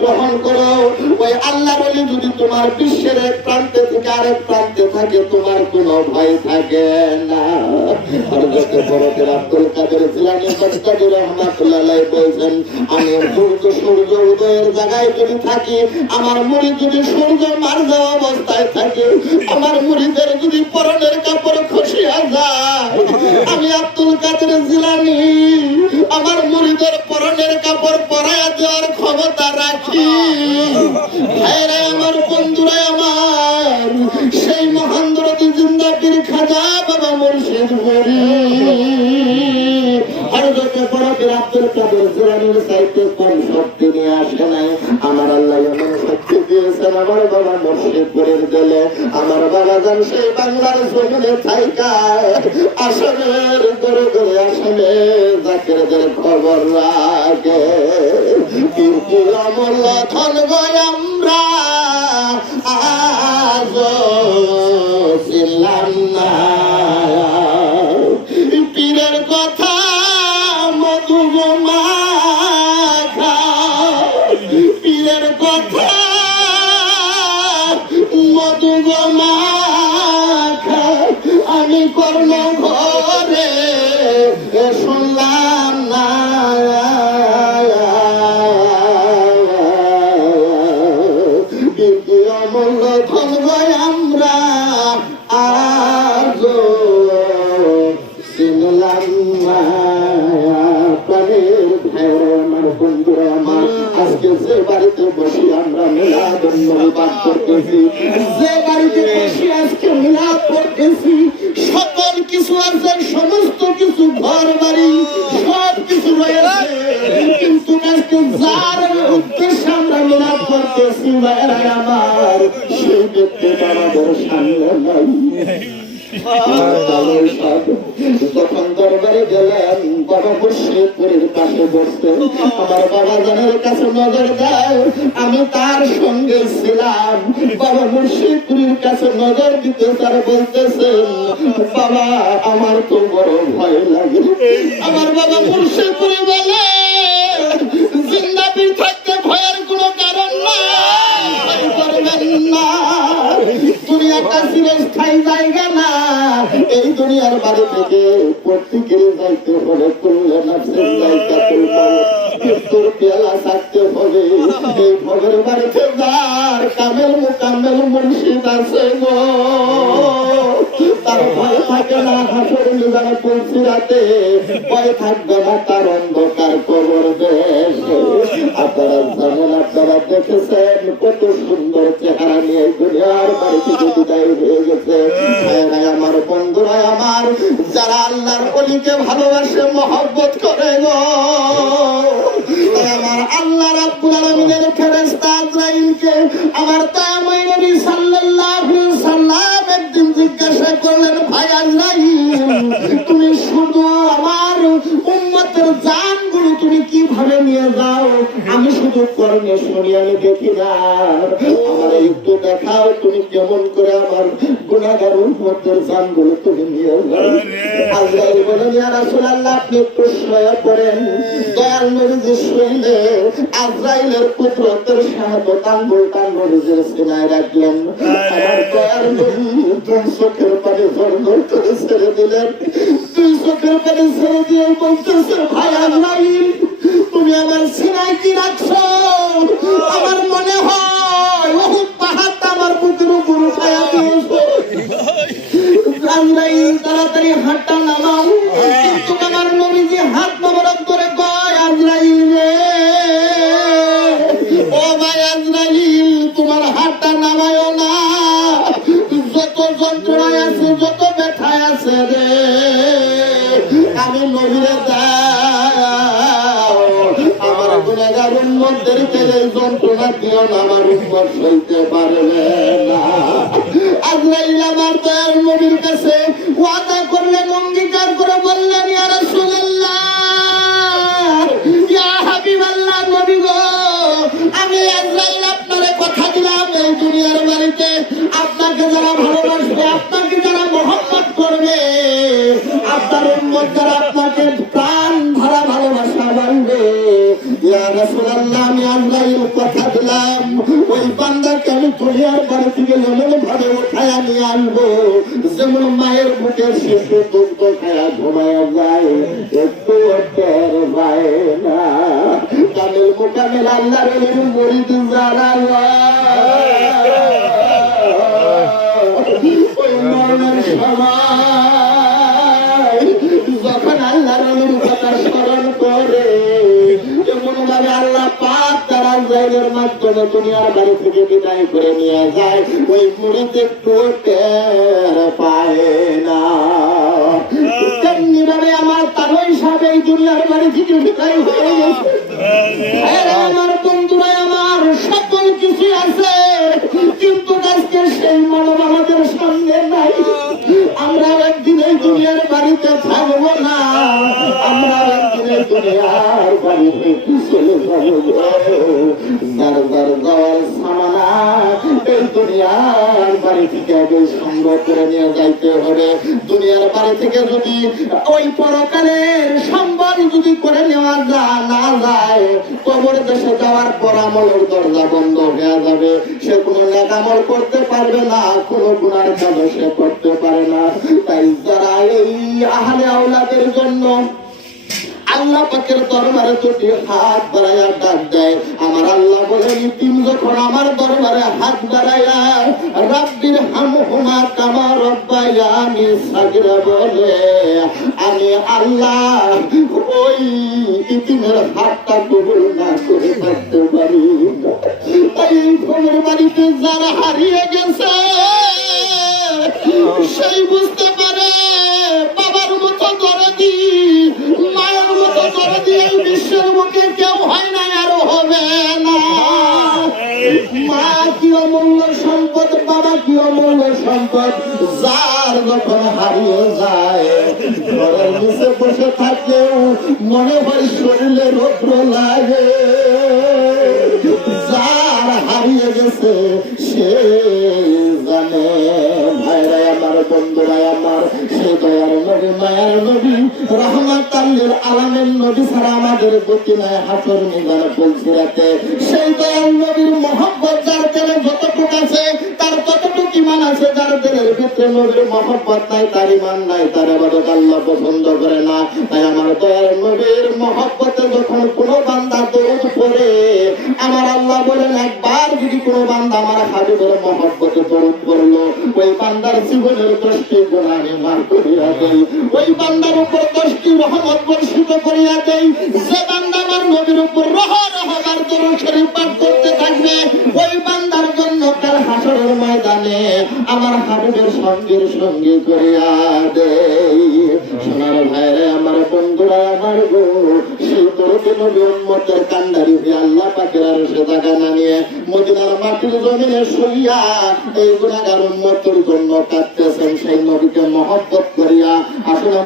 গ্রহণ করো। ওই আল্লাহ বলি যদি তোমার বিশ্বের এক প্রান্তে থেকে আরেক প্রান্তে থাকে, তোমার কোনো ভয় থাকে না। হযরত বড়দের আব্দুল কাদের জিলানী বাগদাদী রাহমাতুল্লাহ আলাইহি বলেন, আমি সূর্য উদয়ের জায়গায় যদি থাকি, আমার মুরিদ যদি সূর্য মার যাওয়া অবস্থায় থাকে, আমার মুরিদের যদি পরনের কাপড় খসিয়া যায়, আমি আব্দুল কাদের জিলানী আমার মুরিদের পরনের কাপড় পরাইয়া দেওয়ার ক্ষমতা রাখি। ভাইরা আমার, বন্ধুরা আমার, সেই মহান দরদি জিন্দা পীর খাজা বাবা মুর্শিদ হযরত বড়পীর আব্দুল কাদের জিলানীর চাইতে কম শক্তি নিয়ে আসে নাই। আমার আল্লাহ এমন শক্তি দিয়েছেন আমার বাবা মুর্শিদপুরের দিলে। আমার বাবা যান সেই বাংলার জমিনে থাইকা আসনের করে করে আসনে জাকিরদের খবর রাখে। কিন্তু অমূল্য ধন গয় আমরা আজ ছিলাম না। পীরের কথা মধু মাখা, পীরের কথা মধু মাখা আমি কর্ম ঘরে শুনলাম না। অমূল্য ধন গয় আমরা আজ চিনলাম না। প্রাণের ভাইরা আমার, বন্ধুরা আমার, আজকে যে বাড়িতে বসে আমরা মিলাদ পাঠ করতেছি, যে বাড়িতে বসে আজকে মিলাদ করতেছি, সকল কিছু আছে, সমস্ত কিছু ঘর বাড়ি সব কিছু রয়েছে, কিন্তু আজকে যার উদ্দেশ্যে আমরা মিলাদ করতেছি ভাইরা আমার, সেই ব্যক্তি আমাদের সামনে নাই। যখন দরবারে গেলেন বাবা মুর্শিদপুরের পাশে বসতে, আমার বাবা জানের কাছে নজর দেয়, আমি তার সঙ্গে ছিলাম। বাবা মুর্শিদপুরের কাছে নজর দিতে তার বলতেছেন, বাবা আমার তো বড় ভয় লাগে। আমার বাবা মুর্শিদপুরে বলে, জিন্দা পীর থাকতে ভয়ের কোনো কারণ নাই, ভয় করবেন না। দুনিয়াটা চিরস্থায়ী জায়গা না। এই দুনিয়ার বাড়ি থেকে প্রত্যেকের যাইতে হলে করলে নাফসের জায়গা মৃত্যুর পেয়ালা থাকতে হবে। এই ভবের বাড়িতে যার কামেল মুকাম্মেল মুর্শিদ আছে গো, তার ভয় থাকে না হাসরের মিজানে পুলসিরাতে, ভয় থাকবে না তার অন্ধকার কবর দেশে। আপনারা জানেন, আপনারা দেখেছেন কত সুন্দর চেহারা নিয়ে এই দুনিয়ার বাড়ি থেকে বিদায় হয়ে গেছে। আমার বন্ধুরা আমার, যারা আল্লাহর ওলিকে ভালোবাসে, মহব্বত করে গো, আমার আল্লাহ রাব্বুল আলামিনের ফেরেশতা আজরাইলকে আমার দয়াময় নবী সাল্লাল্লাহু আলাইহি সাল্লাম একদিন জিজ্ঞাসা করলেন, ভাই আজরাইল, তুমি শুধু আমার উম্মতের জানগুলো তুমি কিভাবে নিয়ে যাও? আমি শুধু কর্ণে শুনি, আমি দেখি না, আমার একটু দেখাও তুমি কেমন করে আমার গুনাহগার উম্মতের জানগুলো তুমি নিয়ে যাও। আজরাইল বলেন, ইয়া রাসূলুল্লাহ, আপনি একটু শুয়ে পড়েন। দয়াল নবীজি শুইলে আজরাইলের কুদরতের শাহাদাত আঙ্গুলটা নবীজির সিনায় রাখলেন। আমার দয়াল নবী দুই চোখের পানি ঝরঝর করে ছেড়ে দিলেন। দুই চোখের পানি ছেড়ে দিয়ে বলতেছে, ভাই আজরাইল, তুমি আমার সিনায় কি রাখছো? আমার মনে হয় উহুদ পাহাড়টা আমার বুকের উপর উঠায়া দিয়েছো। আজরাইল তাড়াতাড়ি হাতটা নামাও। কিন্তু আমার নবীজি হাত মোবারক ধরে কয়, আজরাইল রে, ও ভাই আজরাইল, তোমার হাতটা নামায়ও না। যত যন্ত্রণায় আছে, যত ব্যথায় আছে রে, আমি নবীরে দাও। আমার গুনাহগার উম্মতদেরকে এই যন্ত্রণা দিও না, আমার উম্মত সইতে পারবে না। আজরাইল আমার দয়াল নবীর কাছে ওয়াদা করলেন, অঙ্গীকার করে বললেন, ইয়া রাসূলুল্লাহ, ইয়া হাবিবাল্লাহ, নবী গো, আমি আজরাইল আপনারে কথা দিলাম, এই দুনিয়ার বাড়িতে আপনাকে যারা ভালোবাসবে, আপনাকে যারা মহব্বত করবে, আপনার উম্মত যারা আপনাকে প্রাণ ভরা ভালোবাসা বাড়বে, ইয়া রাসূলুল্লাহ, আমি আজরাইল কথা দুনিয়ার বাড়ি থেকে এমন ভাবে উঠায়া নিয়ে আনবো যেমন মায়ের বুকের শিশু দুগ্ধ খায়া ঘুমায়া যায়, একটু টের পায় না। কামেল মোকামেল আল্লাহর মরিদ যারা ওই মরণের সময় যখন আল্লাহর কথা স্মরণ করে এমন ভাবে আল্লাহ পাক তারা জায়গার মাধ্যমে দুনিয়ার বাড়ি থেকে বিদায় করে নিয়ে যায়, ওই মুড়িদ একটু টের পায় না। তেমনি ভাবে আমার তারই সাথে এই দুনিয়ার বাড়ি থেকে বিদায় হয়ে গেছে। আমার বন্ধুরা আমার সকল কিছু আছে, কিন্তু আজকে সেই মানব আমাদের সঙ্গে নাই। আমরা একদিন এই দুনিয়ার বাড়িতে থাকবো না, আমরা একদিন এই দুনিয়ার বাড়িতে চলে যাবো। যার যার যাওয়ার সামানা এই দুনিয়ার বাড়ি থেকে আগে সংগ্রহ করে নিয়ে যাইতে হবে। দুনিয়ার বাড়ি থেকে যদি ওই পরকালের সম্বল যদি করে নেওয়া না যায়, কবর দেশে যাওয়ার পর আমলের দরজা বন্ধ হয়ে যাবে। সে কোনো নেক আমল করতে পারবে না, কোনো গুনার কাজ সে করতে পারে না। তাই যারা এই আহলে আওলাদের জন্য আল্লাহ পাকের দরবারে দুটি হাত বাড়াইয়া ডাক দেয়, আমার আল্লাহ বলেন তুমি যখন আমার দরবারে হাত বাড়াইয়া রাব্বির হামহুমা কামা রাব্বায়ানি সাগীরা বলে, আমি আল্লাহ ওই ইতিমের হাতটা কবুল না করে থাকতে পারি না। তাই খবর বাড়িতে যারা হারিয়ে গেছে সেই বুঝতে পারে বাবার মতো দরদি, মায়ের মতো দরদি এই বিশ্বের মুখে কেউ হয় না, আরো হবে না। মা কি অমূল্য সম্পদ, বাবা কি অমূল্য সম্পদ। যার যখন হারিয়ে যায় ঘরের নিচে বসে থাকলেও মনে হয় শরীরে রৌদ্র লাগে। যার হারিয়ে গেছে সে জানে। ভাইরা আমার, বন্ধুরা আমার, সে দয়ার নবী, মায়ার নবী, রহমাতাল লিল আলামিন নবী ছাড়া আমাদের গতি নাই হাসর মিজান পুলসিরাতে। সেই দয়ার নবীর মহব্বত যার দিলে যতটুকু আছে তার ততটুকু ঈমান আছে। যার দিলের ভিতরে নবীর মহব্বত নাই, তার ঈমান নাই, তার ইবাদত আল্লাহ পছন্দ করে না। তাই আমার দয়ার নবীর মহব্বতে যখন কোনো বান্দা দরুদ পড়ে, আমার আল্লাহ বলেন একবার যদি কোনো বান্দা আমার হাবিবের মহব্বতে দরুদ পড়লো, ওই বান্দার জীবনের 10টি গুনাহ আমি মাফ করিয়া দেই, ওই বান্দার উপর 10টি রহমত বর্ষিত করিয়া দেই। যে বান্দা আমার নবীর উপর রহবার দরুদ শরীফ পাঠ করতে থাকবে, ওই বান্দার জন্য কাল হাসরের ময়দানে আমার হাবিবের সঙ্গের সঙ্গে করিয়া দেই। সোনার ভাইরা আমার, বন্ধুরা আমার গো, সেই দরুদ নবী উম্মতের কান্ডারি হয়ে আল্লাহ পাকের আরশে জায়গা না নিয়ে মদিনার মাটির জমিনে শুইয়া এই গুনাহগার উম্মতের জন্য কাঁদতেছেন। সেই নবীকে মহব্বত করিয়া আসুন।